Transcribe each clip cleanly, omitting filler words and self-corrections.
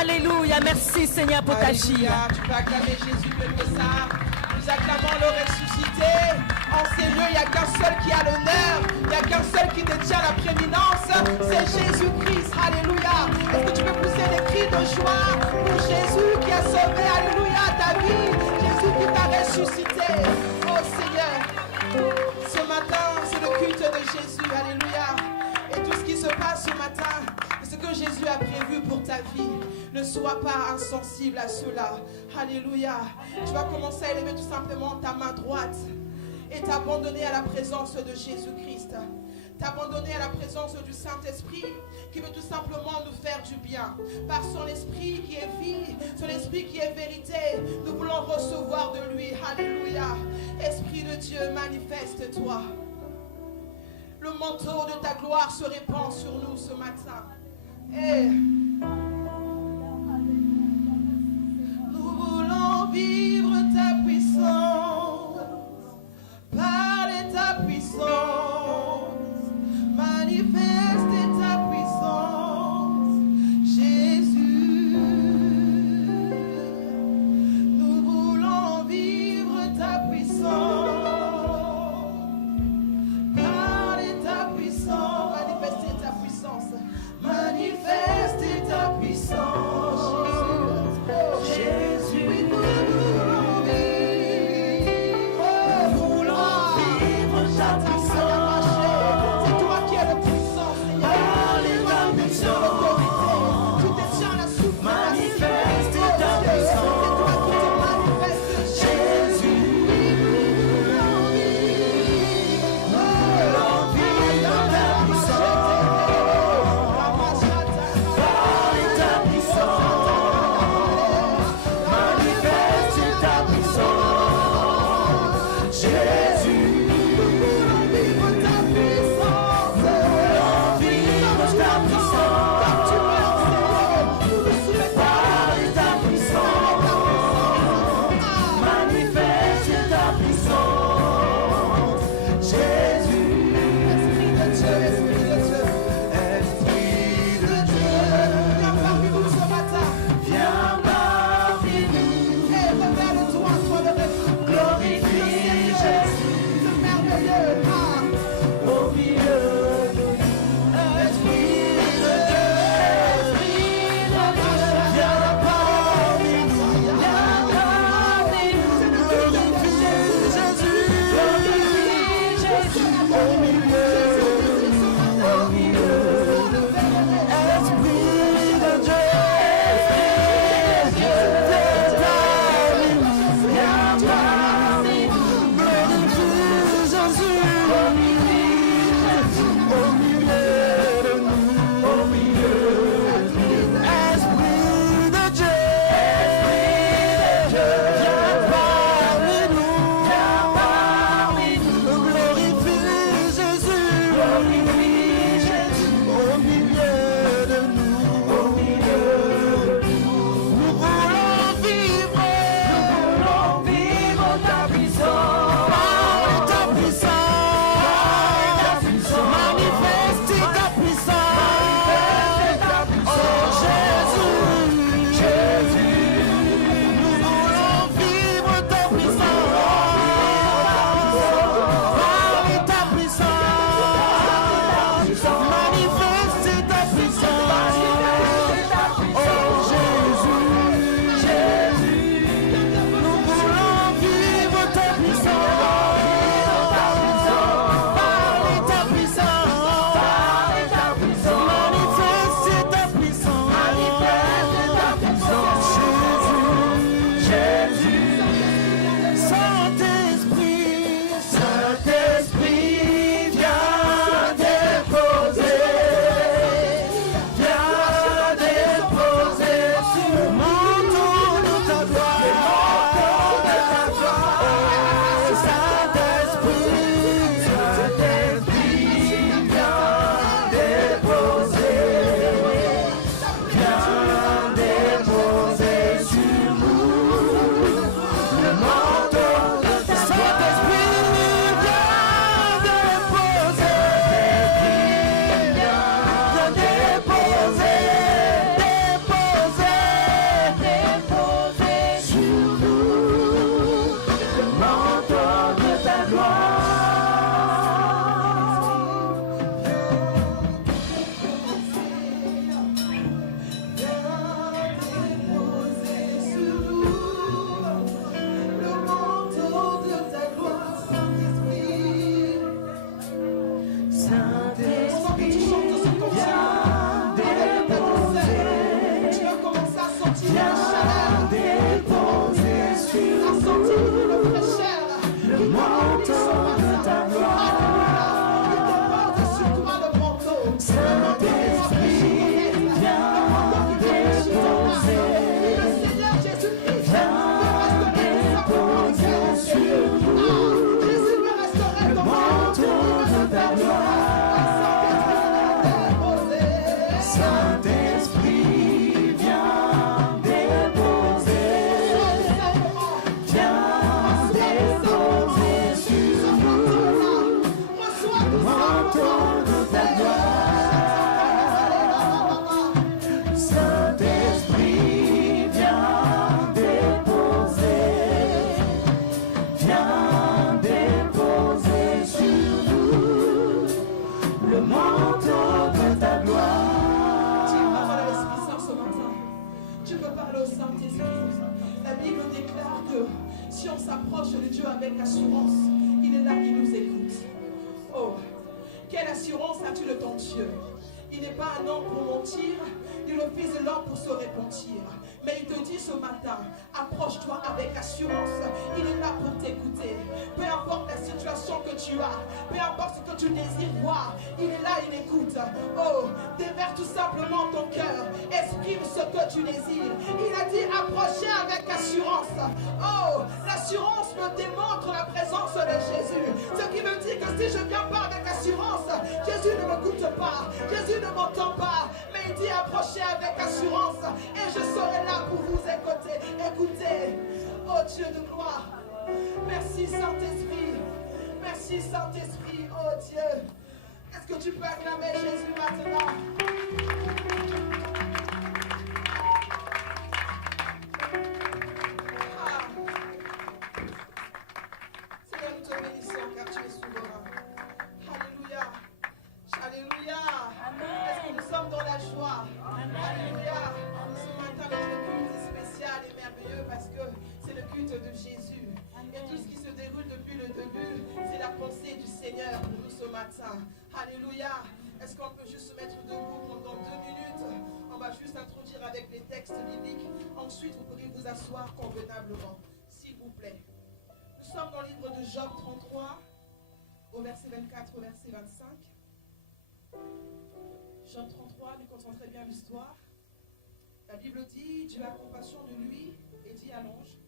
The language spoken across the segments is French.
Alléluia. Merci Seigneur pour ta chie. Tu peux acclamer Jésus plus que ça. Nous acclamons le ressuscité. En ces lieux, il n'y a qu'un seul qui a l'honneur. Il n'y a qu'un seul qui détient la prééminence. C'est Jésus-Christ. Alléluia. Est-ce que tu peux pousser des cris de joie pour Jésus qui a sauvé, alléluia, ta vie. Jésus qui t'a ressuscité. Oh Seigneur. Ce matin, c'est le culte de Jésus. Alléluia. Et tout ce qui se passe ce matin, c'est ce que Jésus a prévu pour ta vie. Ne sois pas insensible à cela. Alléluia. Tu vas commencer à élever tout simplement ta main droite et t'abandonner à la présence de Jésus-Christ. T'abandonner à la présence du Saint-Esprit qui veut tout simplement nous faire du bien. Par son esprit qui est vie, son esprit qui est vérité, nous voulons recevoir de lui. Alléluia. Esprit de Dieu, manifeste-toi. Le manteau de ta gloire se répand sur nous ce matin. Et nous voulons vivre ta puissance, parler ta puissance, manifester ta puissance, Jésus. Nous voulons vivre ta puissance. Manifester ta puissance. une fraîcheur qui t'habite ce matin. Alléluia. Il dépose sur toi le manteau. Saint-Esprit, viens déposer. Le Seigneur Jésus-Christ veut restaurer sur nous. Jésus veut restaurer ton manteau de ta gloire. Saint-Esprit, viens déposer. Viens déposer sur nous le manteau de ta gloire. Saint-Esprit, viens déposer. Viens déposer sur nous le manteau de ta gloire. Au Saint-Esprit. La Bible déclare que si on s'approche de Dieu avec assurance, il est là, il nous écoute. Oh, quelle assurance as-tu de ton Dieu? Il n'est pas un homme pour mentir, ni le fils de l'homme pour se repentir. Mais il te dit ce matin, approche-toi avec assurance. Il est là pour t'écouter. Peu importe la situation que tu as, peu importe ce que tu désires voir, il est là, il écoute. Oh, déverse tout simplement ton cœur. Exprime ce que tu désires. Il a dit approchez avec assurance. Oh, l'assurance me démontre la présence de Jésus. Ce qui me dit que si je ne viens pas avec assurance, Jésus ne m'écoute pas. Jésus ne m'entend pas. Mais il dit approchez avec assurance. Et je serai là pour vous écouter. Écoutez, oh Dieu de gloire. Merci Saint-Esprit. Merci Saint-Esprit, oh Dieu. Est-ce que tu peux acclamer Jésus maintenant? Seigneur, nous te bénissons car tu es souverain. Alléluia. Alléluia. Est-ce que nous sommes dans la joie? Alléluia. Ce matin, notre culte est spécial et merveilleux parce que c'est le culte de Jésus. Et tout ce qui se déroule depuis le début, c'est la pensée du Seigneur pour nous ce matin. Alléluia. Est-ce qu'on peut juste se mettre debout pendant 2 minutes? On va juste introduire avec les textes bibliques. Ensuite, vous pourrez vous asseoir convenablement, s'il vous plaît. Nous sommes dans le livre de Job 33, au verset 24 au verset 25. Job 33, nous concentrez bien l'histoire. La Bible dit, Dieu a compassion de lui et dit à l'ange,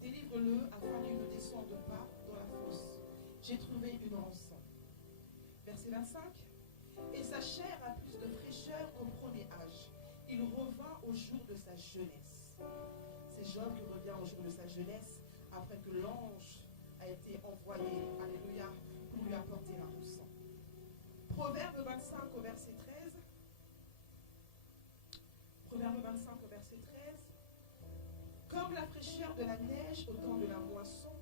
délivre-le afin qu'il ne descende pas dans la fosse. J'ai trouvé une rançon. Verset 25. Et sa chair a plus de fraîcheur qu'au premier âge. Il revint au jour de sa jeunesse. C'est Job qui revient au jour de sa jeunesse après que l'ange a été envoyé, alléluia, pour lui apporter la rançon. Proverbe 25 au verset 13. Proverbe 25 au verset 13. Comme la fraîcheur de la neige au temps de la moisson,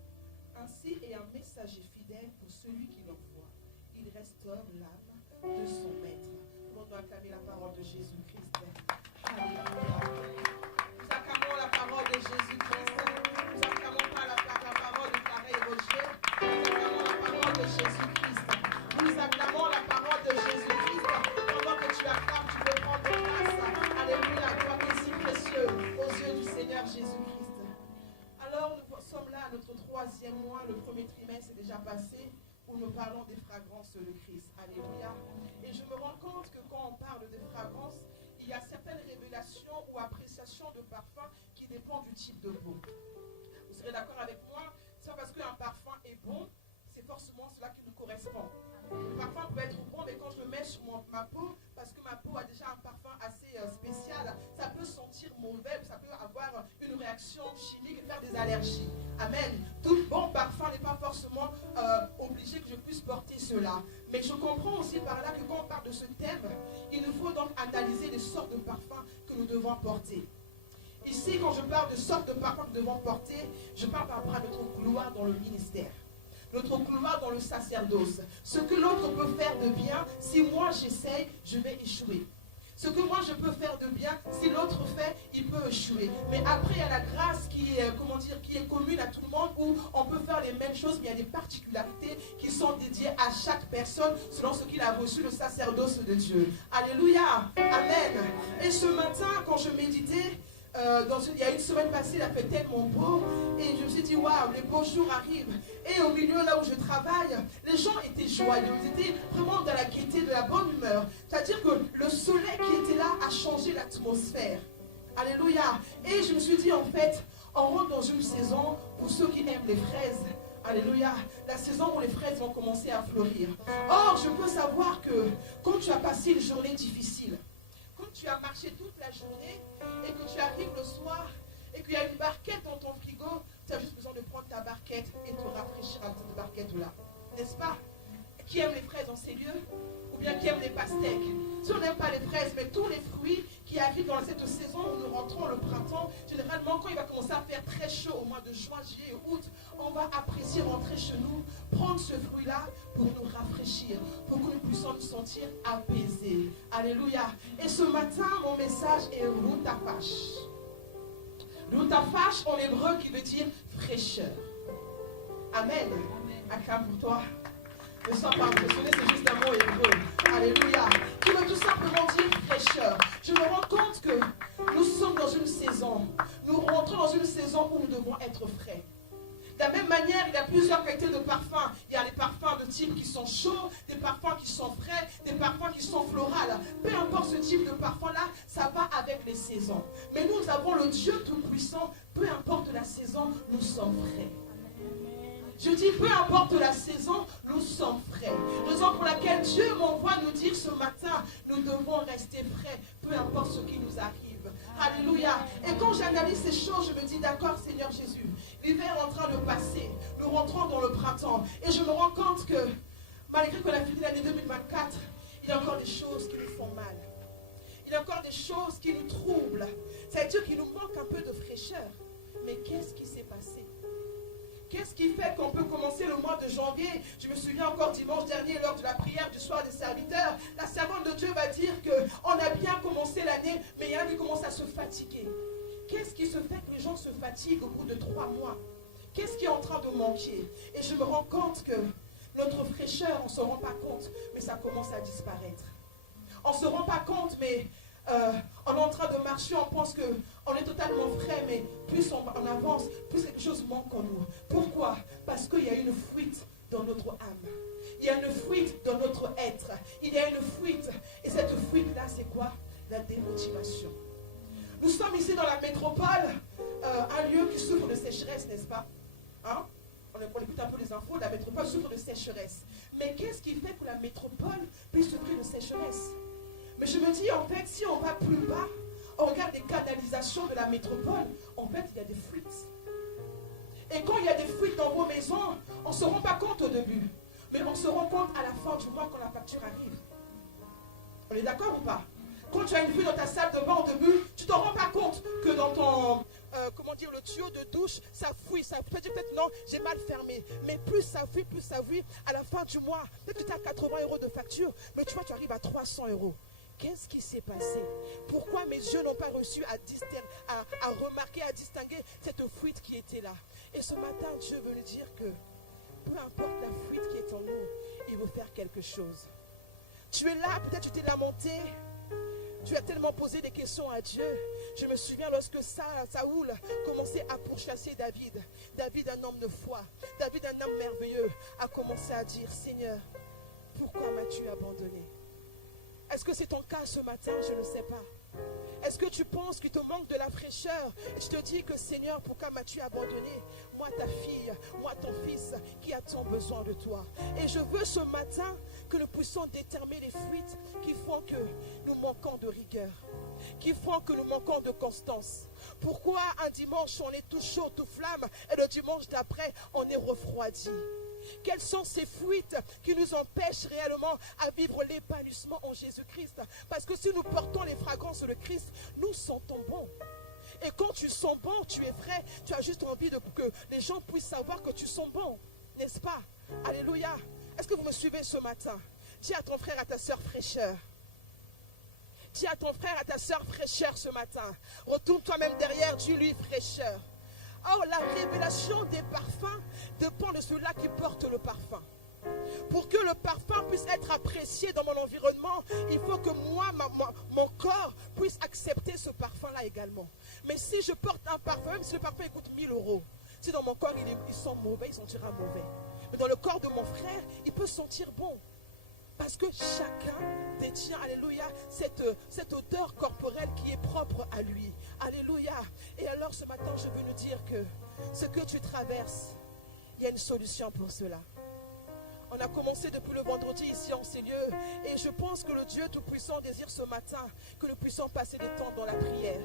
ainsi est un messager fidèle pour celui qui l'envoie. Il restaure l'âme de son maître. Nous allons acclamer la parole de Jésus-Christ. Alléluia. Nous acclamons la parole de Jésus-Christ. Nous acclamons pas la parole de Clara et Roger. Nous acclamons la parole de Jésus-Christ. Nous acclamons la parole de Jésus-Christ. Pendant que tu acclames, tu peux prendre place. Alléluia. Toi qui es si précieux aux yeux du Seigneur Jésus-Christ. Alors, nous sommes là à notre 3e mois. Le premier trimestre est déjà passé, où nous parlons des fragrances de Christ. Alléluia. Et je me rends compte que quand on parle de fragrances, il y a certaines révélations ou appréciations de parfum qui dépendent du type de peau. Vous serez d'accord avec moi? C'est pas parce qu'un parfum est bon, c'est forcément cela qui nous correspond. Le parfum peut être bon, mais quand je le mets sur ma peau, parce que ma peau a déjà un parfum assez spécial, ça peut sentir mauvais, ça peut avoir une réaction chimique et faire des allergies. Amen. Tout bon parfum n'est pas forcément obligé que je puisse porter cela. Mais je comprends aussi par là que quand on parle de ce thème, il nous faut donc analyser les sortes de parfums que nous devons porter. Ici, quand je parle de sortes de parfums que nous devons porter, je parle par rapport à notre gloire dans le ministère. Notre gloire dans le sacerdoce. Ce que l'autre peut faire de bien, si moi j'essaye, je vais échouer. Ce que moi je peux faire de bien, si l'autre fait, il peut échouer. Mais après, il y a la grâce qui est commune à tout le monde, où on peut faire les mêmes choses, mais il y a des particularités qui sont dédiées à chaque personne, selon ce qu'il a reçu, le sacerdoce de Dieu. Alléluia. Amen. Et ce matin, quand je méditais, il y a une semaine passée, il a fait tellement beau et je me suis dit waouh, les beaux jours arrivent. Et au milieu là où je travaille, les gens étaient joyeux, ils étaient vraiment dans la gaieté, de la bonne humeur. C'est-à-dire que le soleil qui était là a changé l'atmosphère. Alléluia. Et je me suis dit en fait, on rentre dans une saison pour ceux qui aiment les fraises. Alléluia. La saison où les fraises vont commencer à fleurir. Or, je peux savoir que quand tu as passé une journée difficile, quand tu as marché toute la journée et que tu arrives le soir et qu'il y a une barquette dans ton frigo, tu as juste besoin de prendre ta barquette et te rafraîchir à cette barquette-là. N'est-ce pas? Qui aime les fraises dans ces lieux? Ou bien qui aime les pastèques? Si on n'aime pas les fraises, mais tous les fruits qui arrivent dans cette saison où nous rentrons le printemps, généralement quand il va commencer à faire très chaud au mois de juin, juillet et août, on va apprécier rentrer chez nous, prendre ce fruit-là pour nous rafraîchir, pour que nous puissions nous sentir apaisés. Alléluia. Et ce matin, mon message est Routafash. Routafash en hébreu qui veut dire fraîcheur. Amen. Acclame pour toi. Ne sois pas impressionné, c'est juste un mot hébreu. Alléluia. Qui veut tout simplement dire fraîcheur. Je me rends compte que nous sommes dans une saison. Nous rentrons dans une saison où nous devons être frais. De la même manière, il y a plusieurs qualités de parfums. Il y a les parfums de type qui sont chauds, des parfums qui sont frais, des parfums qui sont floraux. Peu importe ce type de parfum-là, ça va avec les saisons. Mais nous avons le Dieu Tout-Puissant. Peu importe la saison, nous sommes frais. Je dis, peu importe la saison, nous sommes frais. Raison pour laquelle Dieu m'envoie nous dire ce matin, nous devons rester frais, peu importe ce qui nous arrive. Alléluia. Et quand j'analyse ces choses, je me dis, d'accord Seigneur Jésus, l'hiver est en train de passer, nous rentrons dans le printemps. Et je me rends compte que, malgré qu'on a fini l'année 2024, il y a encore des choses qui nous font mal. Il y a encore des choses qui nous troublent. C'est-à-dire qu'il nous manque un peu de fraîcheur. Mais qu'est-ce qui s'est passé? Qu'est-ce qui fait qu'on peut commencer le mois de janvier? Je me souviens encore dimanche dernier, lors de la prière du soir des serviteurs, la servante de Dieu va dire qu'on a bien commencé l'année, mais il y en a qui commencent à se fatiguer. Qu'est-ce qui se fait que les gens se fatiguent au bout de 3 mois? Qu'est-ce qui est en train de manquer? Et je me rends compte que notre fraîcheur, on ne se rend pas compte, mais ça commence à disparaître. On ne se rend pas compte, mais on est en train de marcher, on pense qu'on est totalement frais, mais plus on avance, plus quelque chose manque en nous. Pourquoi? Parce qu'il y a une fuite dans notre âme. Il y a une fuite dans notre être. Il y a une fuite. Et cette fuite-là, c'est quoi? La démotivation. Nous sommes ici dans la métropole, un lieu qui souffre de sécheresse, n'est-ce pas? Hein? On écoute un peu les infos, la métropole souffre de sécheresse. Mais qu'est-ce qui fait que la métropole puisse souffrir de sécheresse? Mais je me dis, en fait, si on va plus bas, on regarde les canalisations de la métropole, en fait, il y a des fuites. Et quand il y a des fuites dans vos maisons, on ne se rend pas compte au début. Mais on se rend compte à la fin du mois quand la facture arrive. On est d'accord ou pas? Quand tu as une fuite dans ta salle de bain au début, tu ne te rends pas compte que dans ton, le tuyau de douche, ça fouille. Ça peut dire peut-être non, j'ai mal fermé. Mais plus ça fuit, à la fin du mois, peut-être que tu as 80 € de facture, mais tu vois, tu arrives à 300 €. Qu'est-ce qui s'est passé? Pourquoi mes yeux n'ont pas réussi à remarquer, à distinguer cette fuite qui était là? Et ce matin, Dieu veut nous dire que peu importe la fuite qui est en nous, il veut faire quelque chose. Tu es là, peut-être tu t'es lamenté, tu as tellement posé des questions à Dieu. Je me souviens lorsque Saoul commençait à pourchasser David. David, un homme de foi, David, un homme merveilleux, a commencé à dire, Seigneur, pourquoi m'as-tu abandonné? Est-ce que c'est ton cas ce matin? Je ne sais pas. Est-ce que tu penses qu'il te manque de la fraîcheur? Et tu te dis que Seigneur, pourquoi m'as-tu abandonné? Moi, ta fille, moi, ton fils, qui a tant besoin de toi. Et je veux ce matin que nous puissions déterminer les fuites qui font que nous manquons de rigueur, qui font que nous manquons de constance. Pourquoi un dimanche on est tout chaud, tout flamme, et le dimanche d'après on est refroidi? Quelles sont ces fuites qui nous empêchent réellement à vivre l'épanouissement en Jésus-Christ? Parce que si nous portons les fragrances de Christ, nous sentons bon. Et quand tu sens bon, tu es frais, tu as juste envie que les gens puissent savoir que tu sens bon. N'est-ce pas? Alléluia. Est-ce que vous me suivez ce matin? Dis à ton frère, à ta soeur fraîcheur. Dis à ton frère, à ta soeur fraîcheur ce matin. Retourne toi-même derrière, dis-lui fraîcheur. Oh, la révélation des parfums dépend de celui-là qui porte le parfum. Pour que le parfum puisse être apprécié dans mon environnement, il faut que moi, mon corps puisse accepter ce parfum-là également. Mais si je porte un parfum, même si le parfum coûte 1000 €, si dans mon corps il sent mauvais, il sentira mauvais. Mais dans le corps de mon frère, il peut sentir bon. Parce que chacun détient, alléluia, cette odeur corporelle qui est propre à lui. Alléluia. Et alors ce matin, je veux nous dire que ce que tu traverses, il y a une solution pour cela. On a commencé depuis le vendredi ici en ces lieux. Et je pense que le Dieu Tout-Puissant désire ce matin que nous puissions passer des temps dans la prière.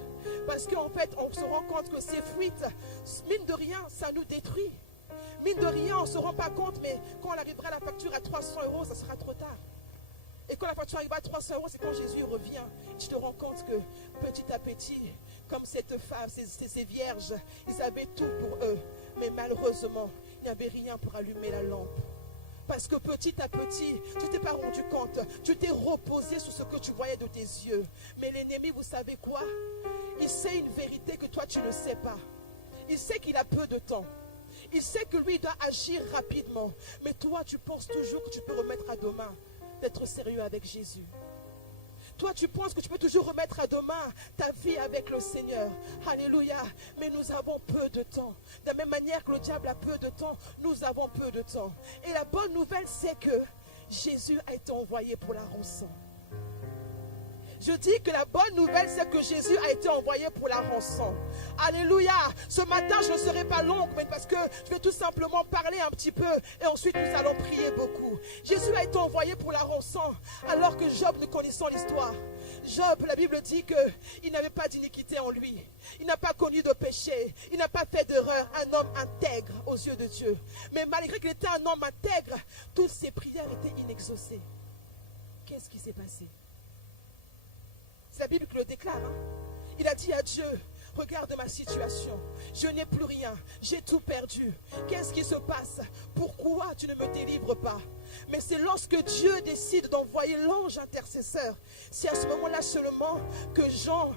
Parce qu'en fait, on se rend compte que ces fuites, mine de rien, ça nous détruit. Mine de rien, on ne se rend pas compte, mais quand on arrivera à la facture à 300 €, ça sera trop tard. Et quand la facture arrivera à 300 €, c'est quand Jésus revient. Tu te rends compte que petit à petit, comme cette femme, ces vierges, ils avaient tout pour eux. Mais malheureusement, il n'y avait rien pour allumer la lampe. Parce que petit à petit, tu ne t'es pas rendu compte. Tu t'es reposé sur ce que tu voyais de tes yeux. Mais l'ennemi, vous savez quoi? Il sait une vérité que toi, tu ne sais pas. Il sait qu'il a peu de temps. Il sait que lui, il doit agir rapidement. Mais toi, tu penses toujours que tu peux remettre à demain d'être sérieux avec Jésus. Toi, tu penses que tu peux toujours remettre à demain ta vie avec le Seigneur. Alléluia. Mais nous avons peu de temps. De la même manière que le diable a peu de temps, nous avons peu de temps. Et la bonne nouvelle, c'est que Jésus a été envoyé pour la rançon. Je dis que la bonne nouvelle, c'est que Jésus a été envoyé pour la rançon. Alléluia. Ce matin, je ne serai pas longue, mais parce que je vais tout simplement parler un petit peu et ensuite nous allons prier beaucoup. Jésus a été envoyé pour la rançon alors que Job, nous connaissons l'histoire. Job, la Bible dit qu'il n'avait pas d'iniquité en lui. Il n'a pas connu de péché. Il n'a pas fait d'erreur. Un homme intègre aux yeux de Dieu. Mais malgré qu'il était un homme intègre, toutes ses prières étaient inexaucées. Qu'est-ce qui s'est passé? C'est la Bible qui le déclare. Il a dit à Dieu, regarde ma situation. Je n'ai plus rien. J'ai tout perdu. Qu'est-ce qui se passe? Pourquoi tu ne me délivres pas? Mais c'est lorsque Dieu décide d'envoyer l'ange intercesseur. C'est à ce moment-là seulement que Job,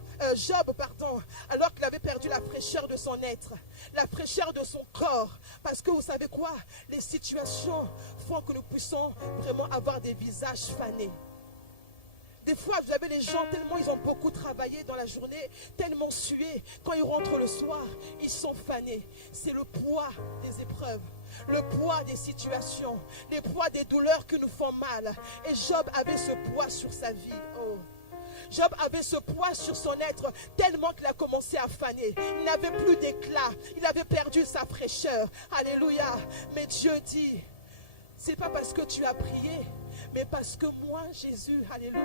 alors qu'il avait perdu la fraîcheur de son être, la fraîcheur de son corps. Parce que vous savez quoi? Les situations font que nous puissions vraiment avoir des visages fanés. Des fois, vous avez les gens, tellement ils ont beaucoup travaillé dans la journée, tellement sué, quand ils rentrent le soir, ils sont fanés. C'est le poids des épreuves, le poids des situations, le poids des douleurs qui nous font mal. Et Job avait ce poids sur sa vie. Oh. Job avait ce poids sur son être tellement qu'il a commencé à faner. Il n'avait plus d'éclat, il avait perdu sa fraîcheur. Alléluia. Mais Dieu dit, c'est pas parce que tu as prié, mais parce que moi, Jésus, alléluia,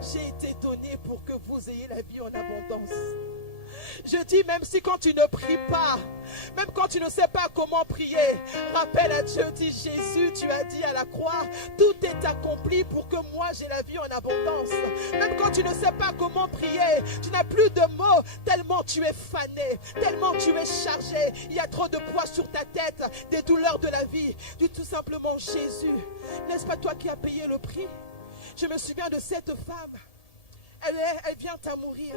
j'ai été donné pour que vous ayez la vie en abondance. Je dis, même si quand tu ne pries pas, même quand tu ne sais pas comment prier, rappelle à Dieu, dis, Jésus, tu as dit à la croix, tout est accompli pour que moi j'ai la vie en abondance. Même quand tu ne sais pas comment prier, tu n'as plus de mots, tellement tu es fané, tellement tu es chargé, il y a trop de poids sur ta tête, des douleurs de la vie. Dis tout simplement, Jésus, n'est-ce pas toi qui as payé le prix? Je me souviens de cette femme, elle vient à mourir.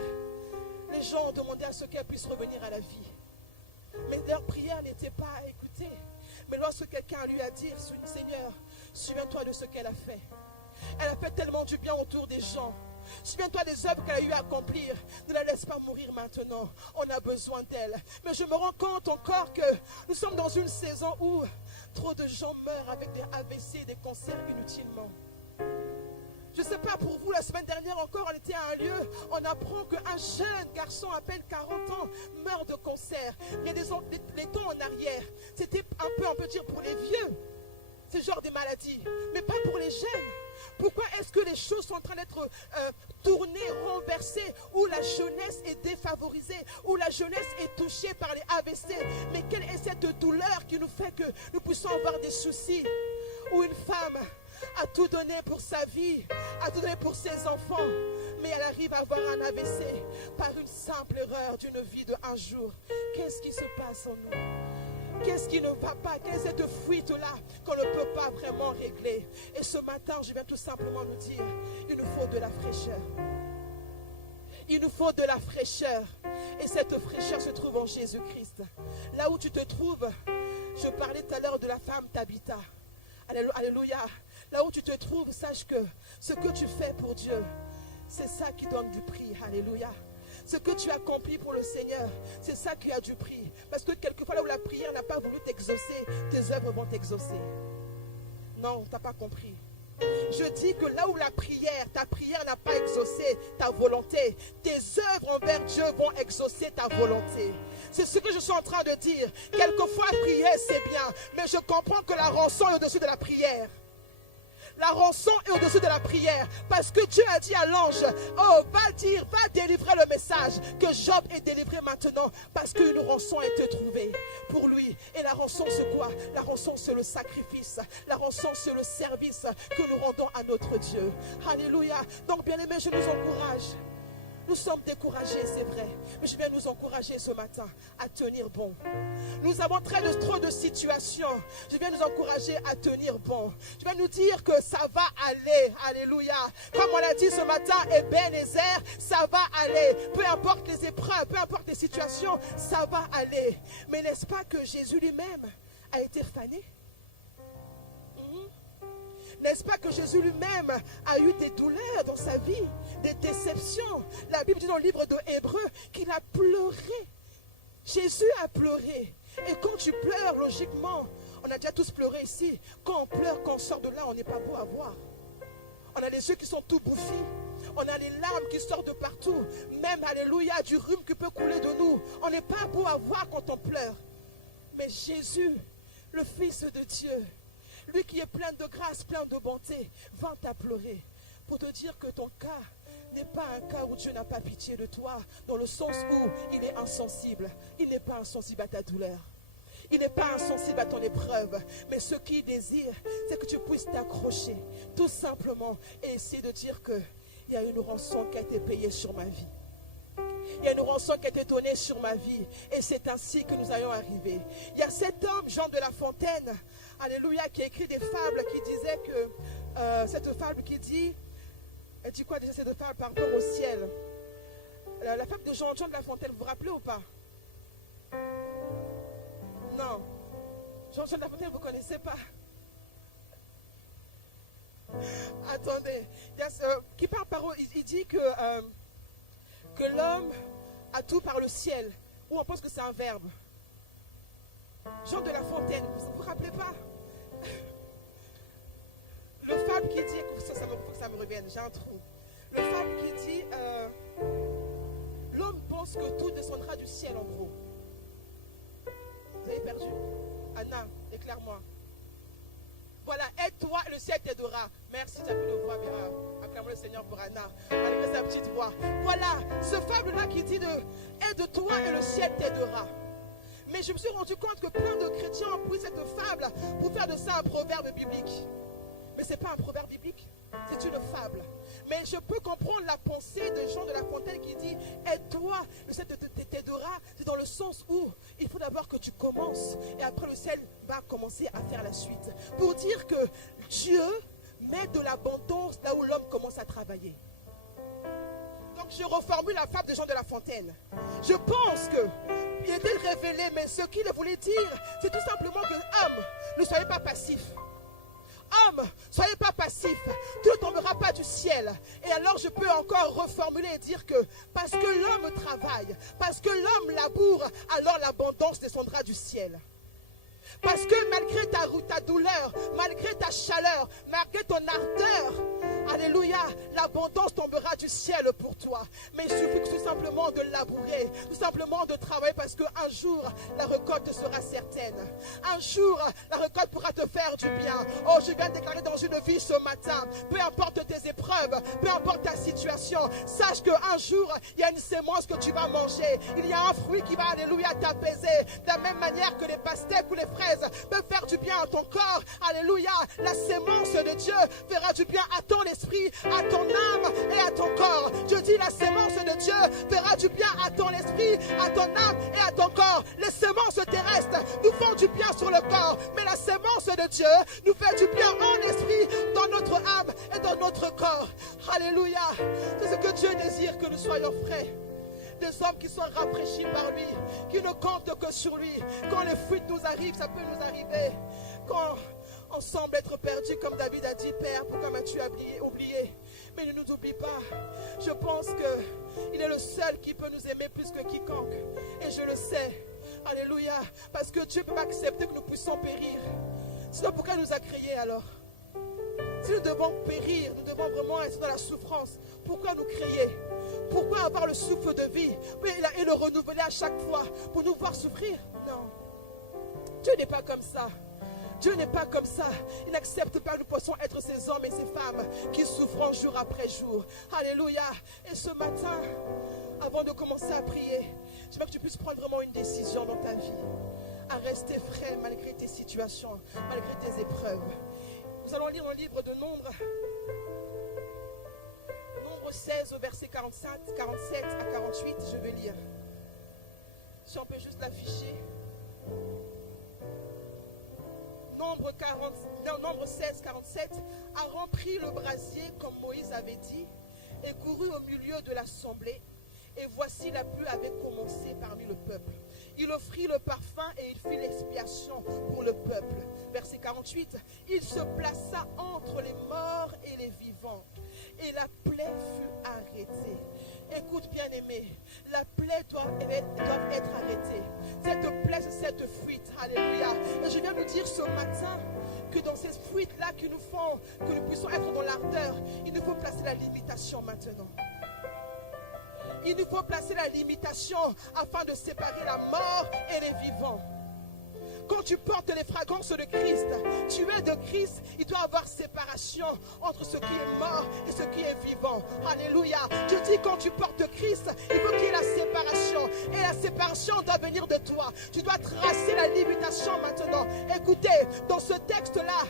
Les gens ont demandé à ce qu'elle puisse revenir à la vie. Mais leur prière n'était pas écoutée. Mais lorsque quelqu'un lui a dit, Seigneur, souviens-toi de ce qu'elle a fait. Elle a fait tellement du bien autour des gens. Souviens-toi des œuvres qu'elle a eu à accomplir. Ne la laisse pas mourir maintenant. On a besoin d'elle. Mais je me rends compte encore que nous sommes dans une saison où trop de gens meurent avec des AVC, des cancers inutilement. Je ne sais pas pour vous, la semaine dernière encore, on était à un lieu, on apprend qu'un jeune garçon à peine 40 ans meurt de cancer. Il y a les temps en arrière, c'était un peu, on peut dire, pour les vieux, ce genre de maladies, mais pas pour les jeunes. Pourquoi est-ce que les choses sont en train d'être tournées, renversées, où la jeunesse est défavorisée, où la jeunesse est touchée par les AVC? Mais quelle est cette douleur qui nous fait que nous puissions avoir des soucis? Où une femme a tout donné pour sa vie, a tout donné pour ses enfants, mais elle arrive à avoir un AVC par une simple erreur d'une vie de un jour. Qu'est-ce qui se passe en nous? Qu'est-ce qui ne va pas? Quelle est cette fuite-là qu'on ne peut pas vraiment régler? Et ce matin, je viens tout simplement nous dire, il nous faut de la fraîcheur. Il nous faut de la fraîcheur. Et cette fraîcheur se trouve en Jésus-Christ. Là où tu te trouves, je parlais tout à l'heure de la femme Tabitha. Alléluia. Là où tu te trouves, sache que ce que tu fais pour Dieu, c'est ça qui donne du prix. Alléluia. Ce que tu accomplis pour le Seigneur, c'est ça qui a du prix. Parce que quelquefois, là où la prière n'a pas voulu t'exaucer, tes œuvres vont t'exaucer. Non, tu n'as pas compris. Je dis que là où la prière, ta prière n'a pas exaucé ta volonté, tes œuvres envers Dieu vont exaucer ta volonté. C'est ce que je suis en train de dire. Quelquefois, prier, c'est bien, mais je comprends que la rançon est au-dessus de la prière. La rançon est au-dessus de la prière. Parce que Dieu a dit à l'ange, oh, va délivrer le message que Job est délivré maintenant. Parce qu'une rançon a été trouvée pour lui. Et la rançon, c'est quoi? La rançon, c'est le sacrifice. La rançon, c'est le service que nous rendons à notre Dieu. Alléluia. Donc, bien aimés, je nous encourage. Nous sommes découragés, c'est vrai. Mais je viens nous encourager ce matin à tenir bon. Nous avons trop de situations. Je viens nous encourager à tenir bon. Je viens nous dire que ça va aller. Alléluia. Comme on l'a dit ce matin, Ebenezer, ça va aller. Peu importe les épreuves, peu importe les situations, ça va aller. Mais n'est-ce pas que Jésus lui-même a été fané? N'est-ce pas que Jésus lui-même a eu des douleurs dans sa vie, des déceptions? La Bible dit dans le livre de Hébreux qu'il a pleuré. Jésus a pleuré. Et quand tu pleures, logiquement, on a déjà tous pleuré ici. Quand on pleure, quand on sort de là, on n'est pas beau à voir. On a les yeux qui sont tout bouffis. On a les larmes qui sortent de partout. Même, alléluia, du rhume qui peut couler de nous. On n'est pas beau à voir quand on pleure. Mais Jésus, le Fils de Dieu, lui qui est plein de grâce, plein de bonté, va t'appleurer pour te dire que ton cas n'est pas un cas où Dieu n'a pas pitié de toi, dans le sens où il est insensible. Il n'est pas insensible à ta douleur. Il n'est pas insensible à ton épreuve. Mais ce qu'il désire, c'est que tu puisses t'accrocher, tout simplement, et essayer de dire qu'il y a une rançon qui a été payée sur ma vie. Il y a une rançon qui a été donnée sur ma vie. Et c'est ainsi que nous allons arriver. Il y a cet homme, Jean de La Fontaine, alléluia, qui écrit des fables qui disaient que, cette fable qui dit, elle dit quoi déjà cette fable par rapport au ciel? La fable de Jean de La Fontaine, vous vous rappelez ou pas? Non. Jean de La Fontaine, vous ne connaissez pas? Attendez. Il y a qui parle par il dit que l'homme a tout par le ciel. Ou on pense que c'est un verbe. Jean de La Fontaine, vous ne vous rappelez pas? Le fable qui dit, ça me revienne, j'ai un trou. Le fable qui dit, l'homme pense que tout descendra du ciel en gros. Vous avez perdu. Anna, éclaire-moi. Voilà, aide-toi et le ciel t'aidera. Merci, tu as pu le voir, mais acclamons le Seigneur pour Anna, avec sa petite voix. Voilà, ce fable-là qui dit aide-toi et le ciel t'aidera. Mais je me suis rendu compte que plein de chrétiens ont pris cette fable pour faire de ça un proverbe biblique. Mais ce n'est pas un proverbe biblique, c'est une fable. Mais je peux comprendre la pensée de Jean de La Fontaine qui dit aide-toi, le ciel t'aidera. C'est dans le sens où il faut d'abord que tu commences et après le ciel va commencer à faire la suite. Pour dire que Dieu met de l'abondance là où l'homme commence à travailler. Donc je reformule la fable de Jean de La Fontaine. Je pense qu'il était révélé, mais ce qu'il voulait dire, c'est tout simplement que homme, ne soyez pas passif. Homme, soyez pas passif, tout ne tombera pas du ciel. Et alors je peux encore reformuler et dire que parce que l'homme travaille, parce que l'homme laboure, alors l'abondance descendra du ciel. Parce que malgré ta douleur, malgré ta chaleur, malgré ton ardeur, alléluia, l'abondance tombera du ciel pour toi. Mais il suffit tout simplement de labourer, tout simplement de travailler parce qu'un jour, la récolte sera certaine. Un jour, la récolte pourra te faire du bien. Oh, je viens de déclarer dans une vie ce matin, peu importe tes épreuves, peu importe ta situation, sache qu'un jour, il y a une sémence que tu vas manger. Il y a un fruit qui va, alléluia, t'apaiser. De la même manière que les pastèques ou les fraises peuvent faire du bien à ton corps, alléluia, la sémence de Dieu fera du bien à ton esprit, à ton âme et à ton corps. Je dis la sémence de Dieu fera du bien à ton esprit, à ton âme et à ton corps. Les sémences terrestres nous font du bien sur le corps, mais la sémence de Dieu nous fait du bien en esprit, dans notre âme et dans notre corps. Alléluia. C'est ce que Dieu désire, que nous soyons frais. Des hommes qui sont rafraîchis par lui, qui ne comptent que sur lui. Quand les fuites nous arrivent, ça peut nous arriver. Quand semble être perdu, comme David a dit, Père, pourquoi m'as-tu oublié? Mais ne nous oublie pas. Je pense qu'il est le seul qui peut nous aimer plus que quiconque. Et je le sais. Alléluia. Parce que Dieu ne peut pas accepter que nous puissions périr. Sinon, pourquoi il nous a créés alors? Si nous devons périr, nous devons vraiment être dans la souffrance. Pourquoi nous créer? Pourquoi avoir le souffle de vie et le renouveler à chaque fois pour nous voir souffrir? Non. Dieu n'est pas comme ça. Dieu n'est pas comme ça. Il n'accepte pas que nous puissions être ces hommes et ces femmes qui souffront jour après jour. Alléluia. Et ce matin, avant de commencer à prier, je veux que tu puisses prendre vraiment une décision dans ta vie. À rester frais malgré tes situations, malgré tes épreuves. Nous allons lire un livre de Nombre. Nombre 16 au verset 47 à 48. Je vais lire. Si on peut juste l'afficher. Nombre 16, 47. Aaron prit le brasier comme Moïse avait dit et courut au milieu de l'assemblée. Et voici la pluie avait commencé parmi le peuple. Il offrit le parfum et il fit l'expiation pour le peuple. Verset 48. Il se plaça entre les morts et les vivants. Et la plaie fut arrêtée. Écoute bien aimé, la plaie doit être arrêtée. Cette plaie, c'est cette fuite. Alléluia. Et je viens nous dire ce matin que dans ces fuites-là qui nous font, que nous puissions être dans l'ardeur, il nous faut placer la limitation maintenant. Il nous faut placer la limitation afin de séparer la mort et les vivants. Quand tu portes les fragrances de Christ, tu es de Christ, il doit y avoir séparation entre ce qui est mort et ce qui est vivant. Alléluia. Je dis quand tu portes Christ, il faut qu'il y ait la séparation. Et la séparation doit venir de toi. Tu dois tracer la limitation maintenant. Écoutez, dans ce texte-là,